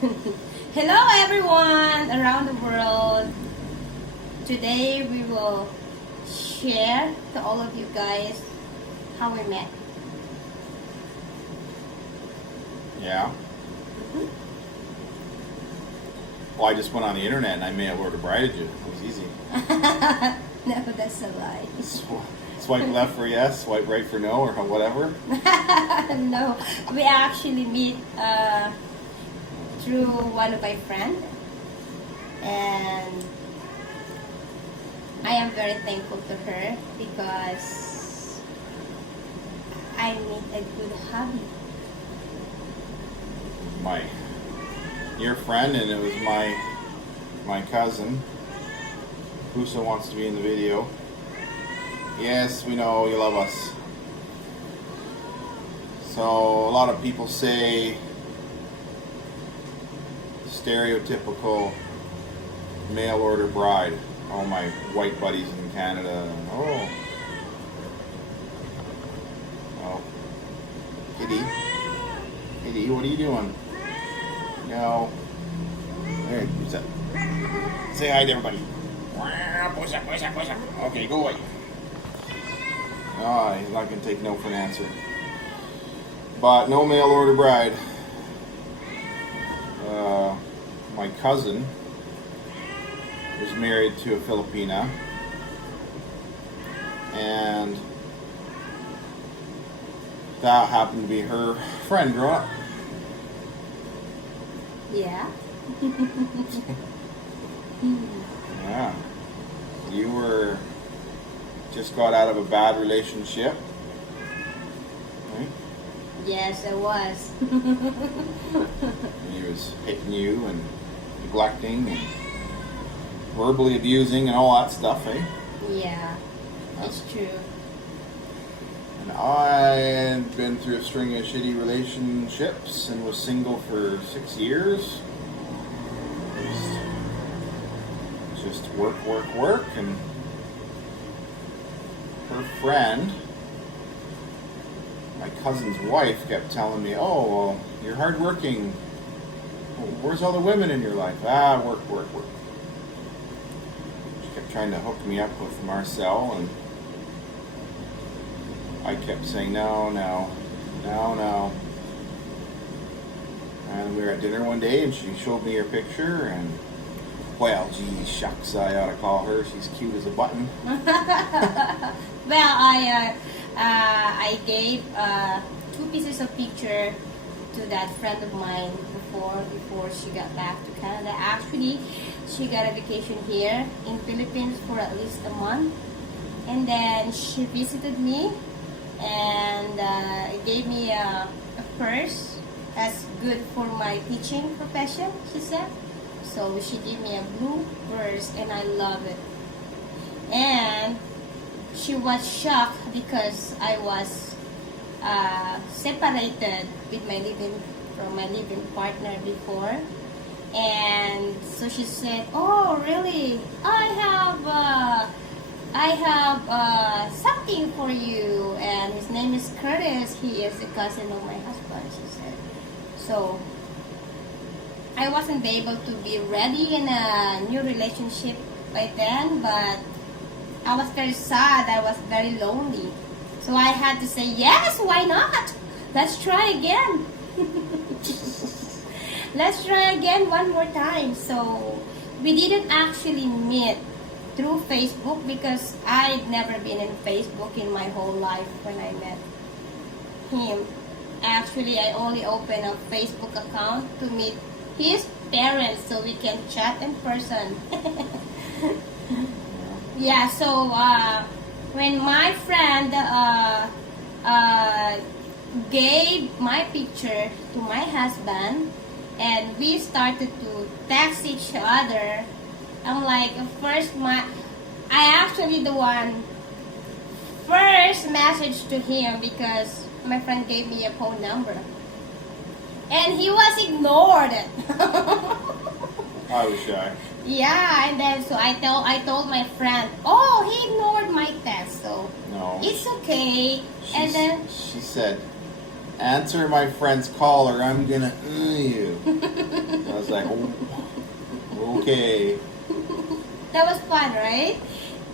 Hello everyone around the world. Today we will share to all of you guys how we met. Yeah. Well, I just went on the internet and I mail order bride you. It was easy. No, that's a lie. Swipe left for yes, swipe right for no, or whatever. No, we actually meet through one of my friends, and I am very thankful to her because I meet a good hobby. My dear friend, and it was my cousin, who so wants to be in the video. Yes, we know you love us. So a lot of people say stereotypical mail order bride. All my white buddies in Canada. Oh, Kitty, what are you doing? No. There, who's that? Say hi to everybody. Push up. Okay, go away. Ah, he's not going to take no for an answer. But no mail order bride. My cousin was married to a Filipina, and that happened to be her friend growing up. Yeah. Yeah. You were just got out of a bad relationship, right? Yes, I was. And he was hitting you and neglecting and verbally abusing and all that stuff, eh? Yeah, it's true. And I had been through a string of shitty relationships and was single for 6 years. Just work, and her friend, my cousin's wife, kept telling me, "Oh, well, you're hardworking. Oh, where's all the women in your life?" Ah, work. She kept trying to hook me up with Marcel, and I kept saying no. And we were at dinner one day, and she showed me her picture, and well, gee, shucks, I ought to call her. She's cute as a button. Well, I gave 2 pieces of picture to that friend of mine before she got back to Canada. Actually, she got a vacation here in Philippines for at least a month, and then she visited me and gave me a purse that's good for my teaching profession, she said. So she gave me a blue purse and I love it. And she was shocked because I was separated with from my living partner before. And so she said, "Oh, really? I have something for you, and his name is Curtis. He is a cousin of my husband," she said. So I wasn't able to be ready in a new relationship by then, but I was very sad. I was very lonely. So I had to say, yes, why not? Let's try again. Let's try again one more time. So we didn't actually meet through Facebook because I'd never been in Facebook in my whole life when I met him. Actually, I only opened a Facebook account to meet his parents so we can chat in person. Yeah, so when my friend gave my picture to my husband and we started to text each other, I'm like, I actually the one first message to him because my friend gave me a phone number. And he was ignored. I was shy. Yeah, and then so I told my friend, "Oh, he ignored my text, so No. it's okay." And then she said, "Answer my friend's call or I'm gonna you." So like, oh, okay. That was fun, right?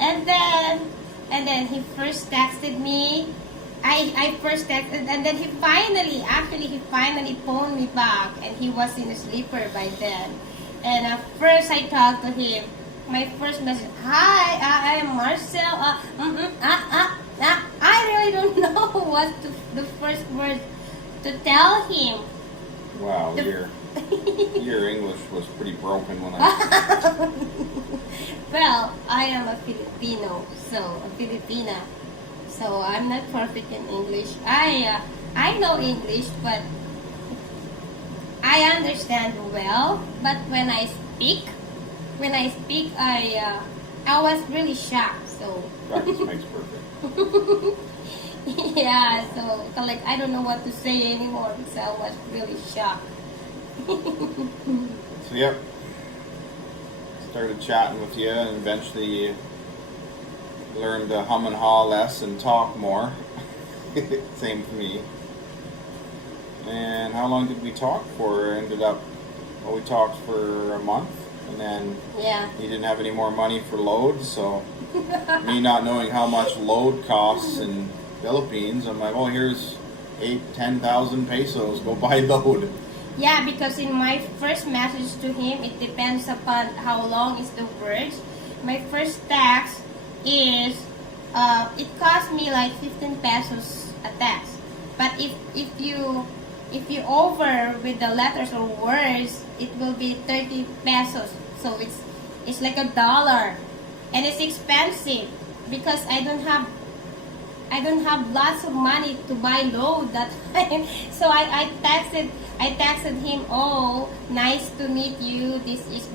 And then he first texted me. I first texted, and then he finally phoned me back, and he was in a sleeper by then. And first I talked to him. My first message, hi, I am Marcel. I really don't know what the first word to tell him. Wow, your English was pretty broken when I. Well, I am a Filipino, so a Filipina. So I'm not perfect in English. I know English, but I understand well. But when I speak, I was really shocked. So Practice makes perfect. yeah, so like I don't know what to say anymore because I was really shocked. So yep, started chatting with you, and eventually you learned to hum and haw less and talk more. Same for me. And how long did we talk for? Ended up, well, we talked for a month, and then Yeah. you didn't have any more money for load, so me not knowing how much load costs in Philippines, I'm like, oh, here's 10,000 pesos, go buy load. Yeah, because in my first message to him, it depends upon how long is the words. My first text is, it cost me like 15 pesos a text. But if you over with the letters or words, it will be 30 pesos. So it's like $1, and it's expensive because I don't have lots of money to buy load that time. So I texted him, oh, nice to meet you.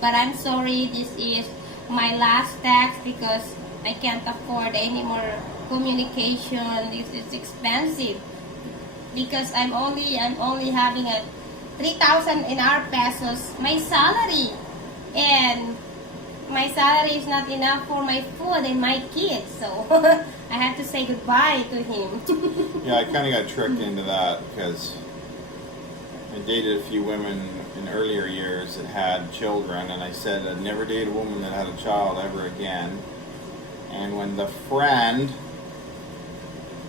But I'm sorry, this is my last text because I can't afford any more communication. It's expensive because I'm only having a 3,000 in our pesos my salary, and my salary is not enough for my food and my kids, so I had to say goodbye to him. Yeah, I kind of got tricked into that because I dated a few women in earlier years that had children, and I said I'd never date a woman that had a child ever again. And when the friend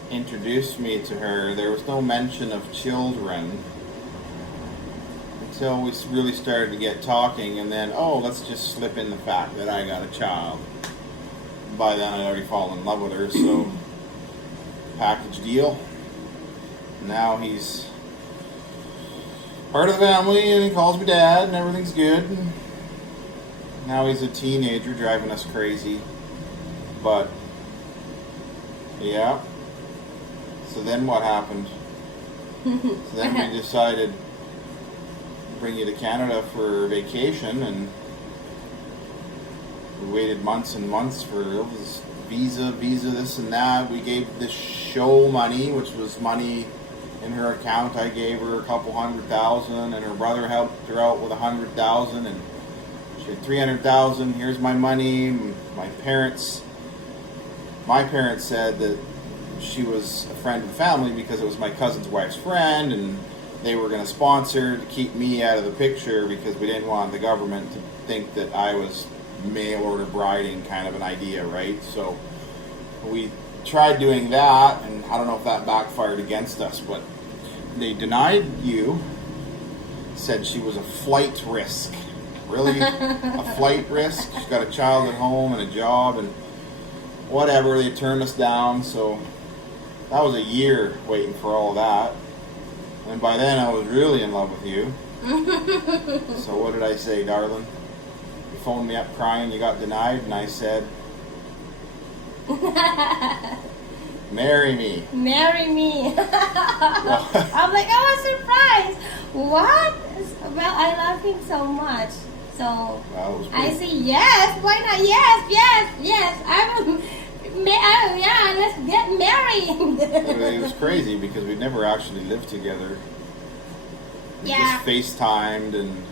introduced me to her, there was no mention of children until we really started to get talking, and then, oh, let's just slip in the fact that I got a child. By then I'd already fallen in love with her, so package deal. Now he's part of the family, and he calls me dad, and everything's good. And now he's a teenager driving us crazy. But yeah. So then what happened? So then we decided to bring you to Canada for vacation, and we waited months and months for this visa, this and that. We gave this show money, which was money in her account. I gave her a couple $100,000, and her brother helped her out with $100,000, and she had $300,000. Here's my money. My parents said that she was a friend of the family because it was my cousin's wife's friend, and they were going to sponsor to keep me out of the picture because we didn't want the government to think that I was mail order briding kind of an idea, right? So we tried doing that, and I don't know if that backfired against us, but they denied you, said she was a flight risk. Really? A flight risk? She's got a child at home and a job and whatever. They turned us down, so that was a year waiting for all that. And by then I was really in love with you. So what did I say, darling? You phoned me up crying you got denied, and I said, marry me. Marry me. I'm like, I was surprised. What? Well, I love him so much. So Well, I say yes. Why not? Yes. I will. Yeah, let's get married. It was crazy because we'd never actually lived together. We Yeah. just FaceTimed, and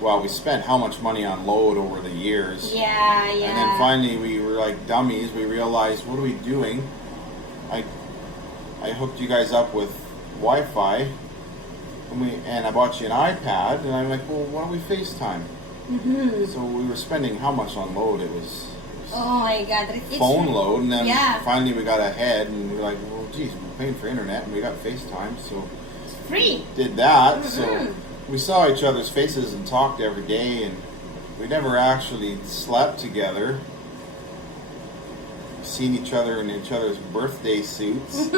well, we spent how much money on load over the years. Yeah. And then finally we were like dummies. We realized, what are we doing? I hooked you guys up with Wi-Fi, and I bought you an iPad, and I'm like, well, why don't we FaceTime? So we were spending how much on load? It was Oh my God. It's phone load, and then yeah. finally we got ahead, and we were like, well, geez, we're paying for internet, and we got FaceTime, so It's free. did that. So we saw each other's faces and talked every day, and we never actually slept together. Seen each other in each other's birthday suits.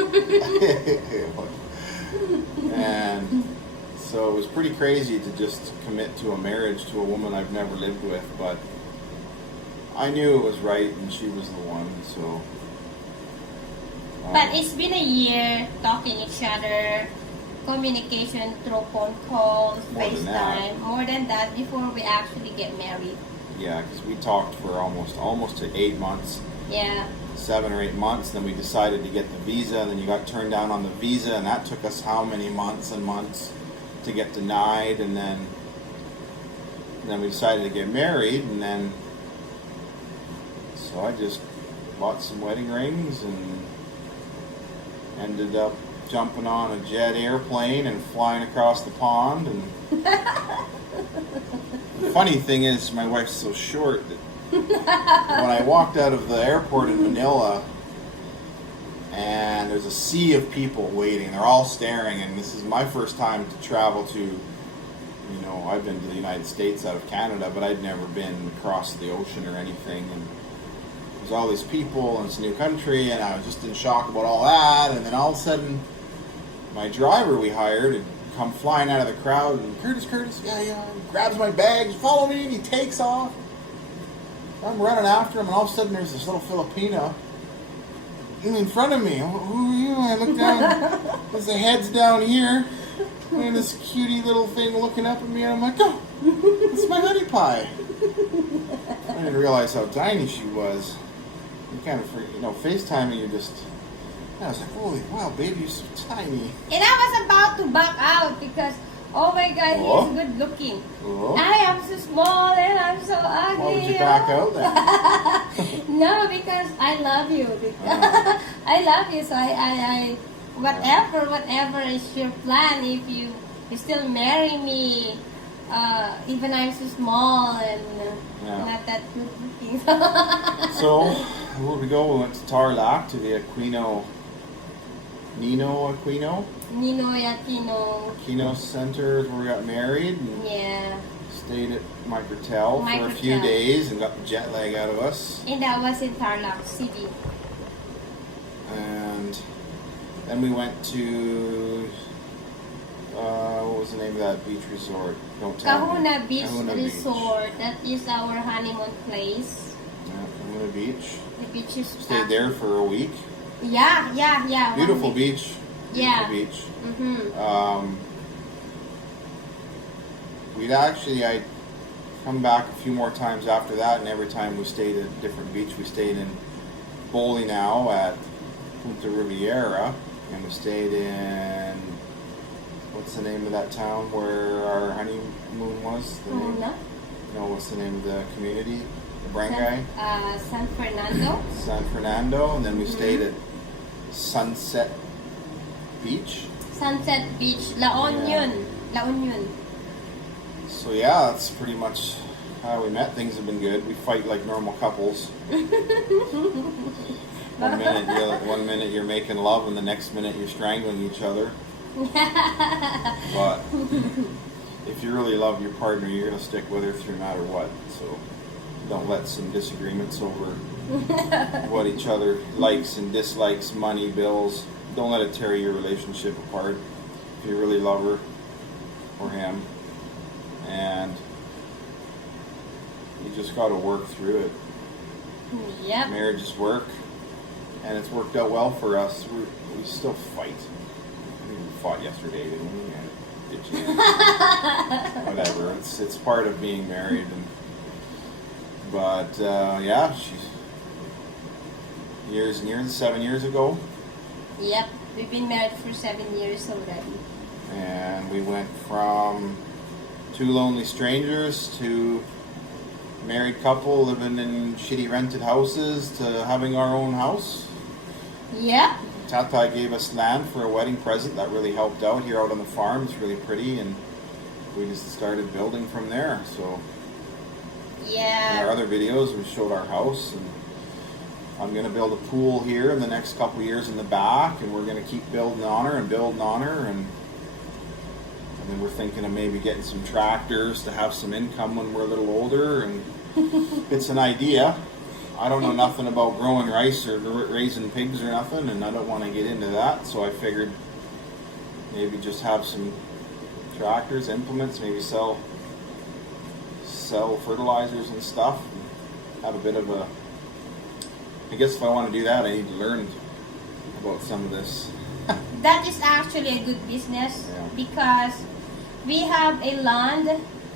And so it was pretty crazy to just commit to a marriage to a woman I've never lived with, but I knew it was right and she was the one, so. But it's been a year talking each other, communication through phone calls, More than that. FaceTime, more than that before we actually get married. Yeah, because we talked for almost to 8 months, Yeah. 7 or 8 months. Then we decided to get the visa, and then you got turned down on the visa, and that took us how many months and months to get denied, and then we decided to get married, and then so I just bought some wedding rings and ended up jumping on a jet airplane and flying across the pond. And the funny thing is, my wife's so short that when I walked out of the airport in Manila, and there's a sea of people waiting, they're all staring, and this is my first time to travel to, you know, I've been to the United States out of Canada, but I'd never been across the ocean or anything, and there's all these people, and it's a new country, and I was just in shock about all that, and then all of a sudden, my driver we hired had come flying out of the crowd, and Curtis, yeah, he grabs my bags, follow me, and he takes off. I'm running after him, and all of a sudden there's this little Filipina in front of me. Who are you? I look down, there's the head's down here, and this cutie little thing looking up at me, and I'm like, oh, it's my honey pie. I didn't realize how tiny she was. You kind of, FaceTiming, you just, I was like, holy wow, baby, you're so tiny. And I was about to back out because, oh my God, Oh. he's good looking. Oh. I am so small and I'm so ugly. Why would you back out then? No, because I love you. I love you, so I whatever is your plan, if you still marry me, even I'm so small and Yeah. not that good looking. So, where we go? We went to Tarlac to the Ninoy Aquino Center is where we got married, and Yeah. stayed at Microtel for a few Microtel. days and got the jet lag out of us. And that was in Tarlac City. And then we went to what was the name of that beach resort? Don't tell me. Kahuna Beach Kahuna Resort. That is our honeymoon place. Yeah, Kahuna Beach. The beach is Stayed there for a week. Yeah. Beautiful 1 week. beach. Yeah. Beautiful beach. Mm-hmm. I'd come back a few more times after that, and every time we stayed at a different beach. We stayed in Bolinao at Punta Riviera, and we stayed in, what's the name of that town where our honeymoon was? The name? Kahuna. No, what's the name of the community? The Barangay? San Fernando. San Fernando, and then we stayed at Sunset Beach. Sunset Beach. La Union. La Union. So yeah, that's pretty much how we met. Things have been good. We fight like normal couples. One minute you're making love, and the next minute you're strangling each other. But if you really love your partner, you're gonna stick with her through no matter what. So don't let some disagreements over what each other likes and dislikes, money, bills. Don't let it tear your relationship apart. If you really love her or him, and you just got to work through it. Yep. Marriage is work, and it's worked out well for us. We still fight. We fought yesterday, didn't we? Yeah, did you? Whatever. It's part of being married, but yeah, she's years and years. 7 years ago. Yep. We've been married for 7 years already. And we went from two lonely strangers to married couple living in shitty rented houses to having our own house. Yep. Tata gave us land for a wedding present. That really helped out here out on the farm. It's really pretty, and we just started building from there. So in our Yeah. other videos, we showed our house, and I'm going to build a pool here in the next couple years in the back, and we're going to keep building on her and building on her, and then we're thinking of maybe getting some tractors to have some income when we're a little older, and it's an idea. I don't know nothing about growing rice or raising pigs or nothing, and I don't want to get into that, so I figured maybe just have some tractors, implements, maybe sell fertilizers and stuff, and have a bit of a, I guess if I want to do that, I need to learn about some of this. That is actually a good business Yeah. because we have a land.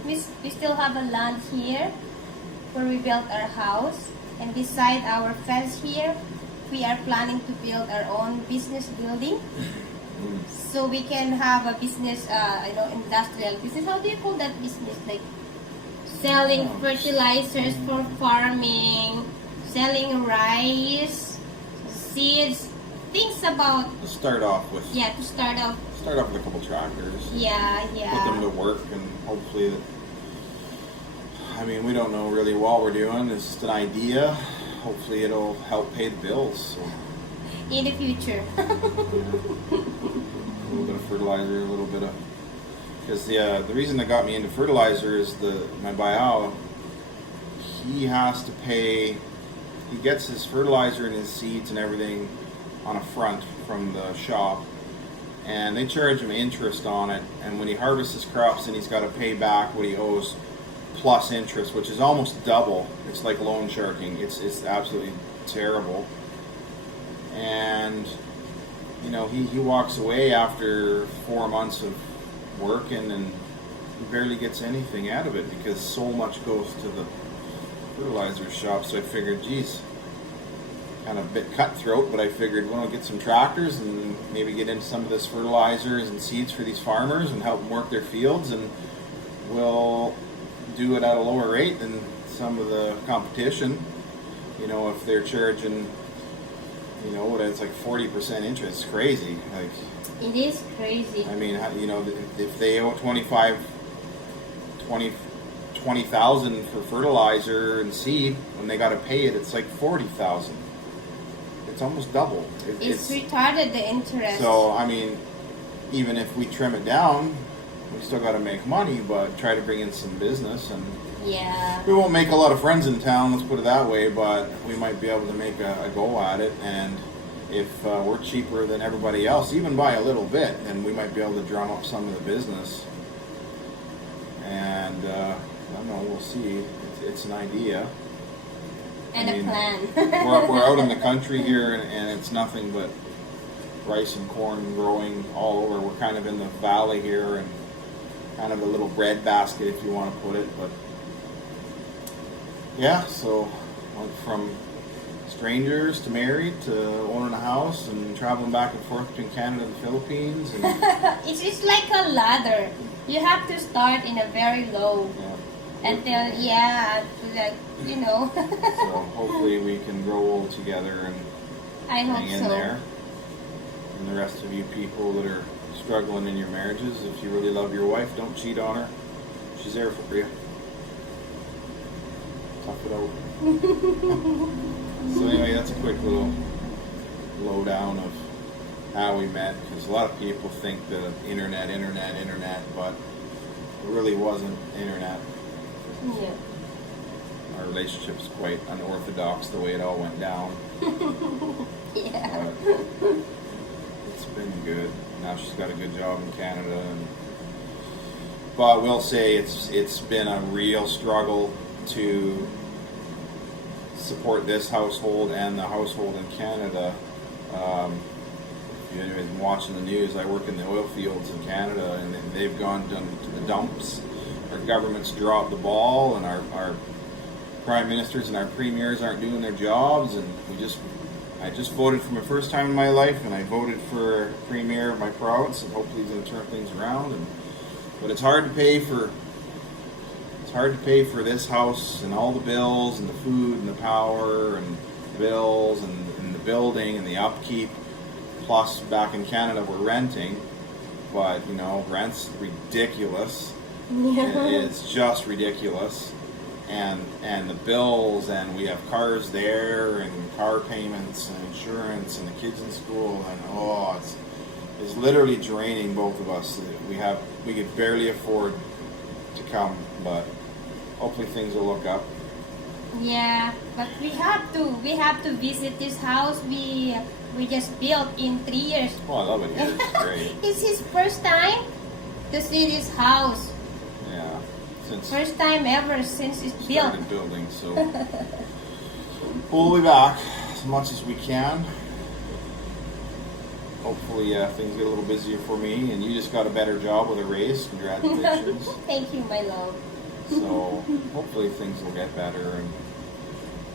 We still have a land here where we built our house, and beside our fence here, we are planning to build our own business building. So we can have a business, industrial business. How do you call that business? Like selling Oh. fertilizers for farming, selling rice, seeds, things about, To start off with, to start off. start off with a couple tractors. Yeah, Put them to yeah. work, and hopefully that, I mean, we don't know really what we're doing. It's just an idea. Hopefully it'll help pay the bills. So, In the future. a little bit of fertilizer, a little bit of, because the reason that got me into fertilizer is my bayao. He has to pay. He gets his fertilizer and his seeds and everything on a front from the shop, and they charge him interest on it. And when he harvests his crops, then he's got to pay back what he owes plus interest, which is almost double. It's like loan sharking. It's absolutely terrible. And you know, he walks away after 4 months of working, and he barely gets anything out of it because so much goes to the fertilizer shop. So I figured, geez, kind of a bit cutthroat, but I figured, well, I'll get some tractors and maybe get into some of this fertilizers and seeds for these farmers and help them work their fields, and we'll do it at a lower rate than some of the competition. You know, if they're charging, you know, what, it's like 40% interest. It's crazy. Like, It is crazy. I mean, you know, if they owe 20,000 for fertilizer and seed, when they got to pay it, it's like 40,000. It's almost double. It's retarded, the interest. So I mean, even if we trim it down, we still got to make money, but try to bring in some business. And Yeah. we won't make a lot of friends in town, let's put it that way, but we might be able to make a go at it. And if we're cheaper than everybody else, even by a little bit, then we might be able to drum up some of the business. And I don't know, we'll see. It's an idea. And I a mean, plan. we're out in the country here, and it's nothing but rice and corn growing all over. We're kind of in the valley here, and kind of a little bread basket, if you want to put it. But yeah, so went from strangers to married to owning a house and traveling back and forth between Canada and the Philippines. And It's just like a ladder. You have to start in a very low yeah, until, like, you know. so hopefully we can grow old together and I hang hope in so. there. And the rest of you people that are struggling in your marriages, if you really love your wife, don't cheat on her. She's there for you. Tough it out. So anyway, that's a quick little lowdown of how we met, because a lot of people think that internet, but it really wasn't internet. Yeah. Our relationship's quite unorthodox the way it all went down. Yeah. But it's been good. Now she's got a good job in Canada, but I will say it's been a real struggle to support this household and the household in Canada. If you've been watching the news, I work in the oil fields in Canada, and they've gone to the dumps. Our government's dropped the ball, and our prime ministers and our premiers aren't doing their jobs, and I just voted for my first time in my life, and I voted for a premier of my province, and hopefully he's going to turn things around. But it's hard to pay for this house and all the bills and the food and the power and the bills and the building and the upkeep. Plus, back in Canada, we're renting, but you know, rent's ridiculous. It's just ridiculous, and the bills, and we have cars there, and car payments, and insurance, and the kids in school, and it's literally draining both of us. We could barely afford to come, but hopefully things will look up. Yeah, but we have to visit this house we just built in 3 years. Oh, I love it here. It's great. It's his first time to see this house. Yeah, since First time ever since it's built. started building, so we'll be back as much as we can. Hopefully things get a little busier for me, and you just got a better job with a raise. Congratulations. Thank you, my love. So hopefully things will get better, and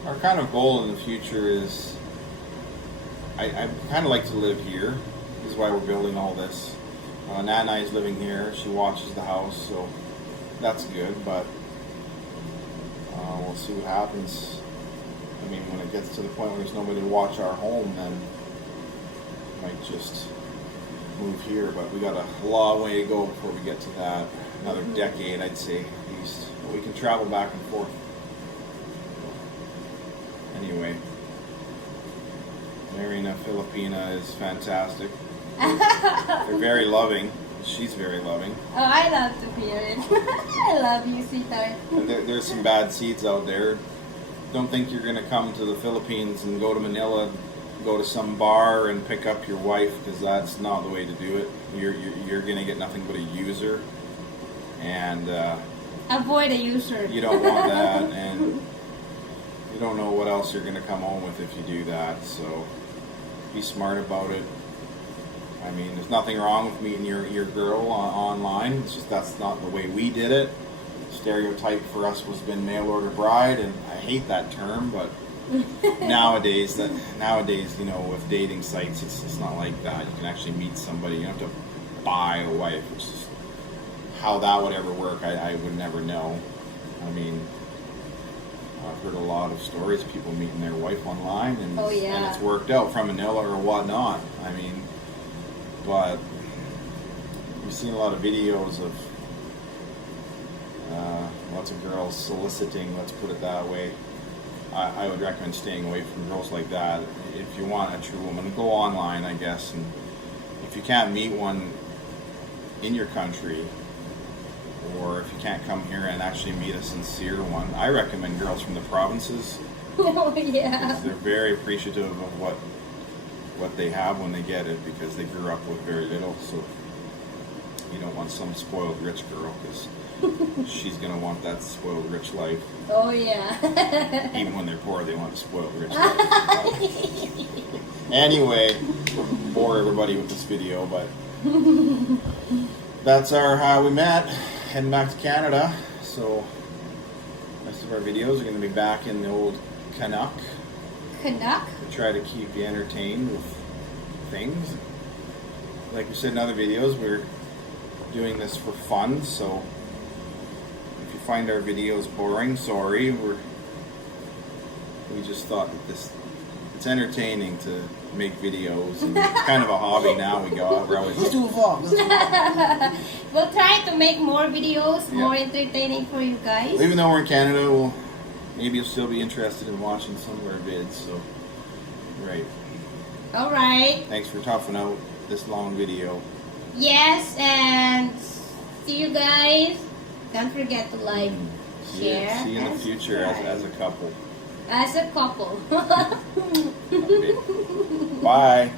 our kind of goal in the future is I kind of like to live here. This is why we're building all this. Nana is living here. She watches the house, so that's good, but we'll see what happens. I mean, when it gets to the point where there's nobody to watch our home, then we might just move here, but we got a long way to go before we get to that. Another decade, I'd say, at least. But we can travel back and forth. Anyway, Marina Filipina is fantastic. They're very loving. She's very loving. Oh, I love to hear it. I love you, sweetheart. And there's some bad seeds out there. Don't think you're going to come to the Philippines and go to Manila, go to some bar and pick up your wife, because that's not the way to do it. You're going to get nothing but a user, and Avoid a user. you don't want that, and you don't know what else you're going to come home with if you do that. So be smart about it. I mean, there's nothing wrong with meeting your girl online. It's just that's not the way we did it. Stereotype for us was been mail order bride, and I hate that term, but nowadays, you know, with dating sites, it's not like that. You can actually meet somebody. You don't have to buy a wife, which is how that would ever work. I would never know. I mean, I've heard a lot of stories of people meeting their wife online, and, Oh, yeah. and it's worked out from Manila or whatnot. I mean, but we've seen a lot of videos of lots of girls soliciting, let's put it that way. I would recommend staying away from girls like that. If you want a true woman, go online, I guess. And if you can't meet one in your country, or if you can't come here and actually meet a sincere one, I recommend girls from the provinces. Oh, yeah. They're very appreciative of what they have when they get it, because they grew up with very little. So you don't want some spoiled rich girl, because she's going to want that spoiled rich life. Oh, yeah. Even when they're poor, they want a spoiled rich life. Anyway, bore everybody with this video, but that's our how we met. Heading back to Canada, so the rest of our videos are going to be back in the old Canuck. Canuck? We try to keep you entertained with things. Like we said in other videos, we're doing this for fun, so if you find our videos boring, sorry. We just thought that it's entertaining to make videos, and it's kind of a hobby now we got. We're always, let's do a vlog, let's do a vlog. We'll try to make more videos, Yeah. more entertaining for you guys. Even though we're in Canada, maybe you'll still be interested in watching some of our vids, so, right. Alright. Thanks for toughing out this long video. Yes, and see you guys. Don't forget to like, share, See you in the and future as subscribe. a couple. As a couple. Okay. Bye.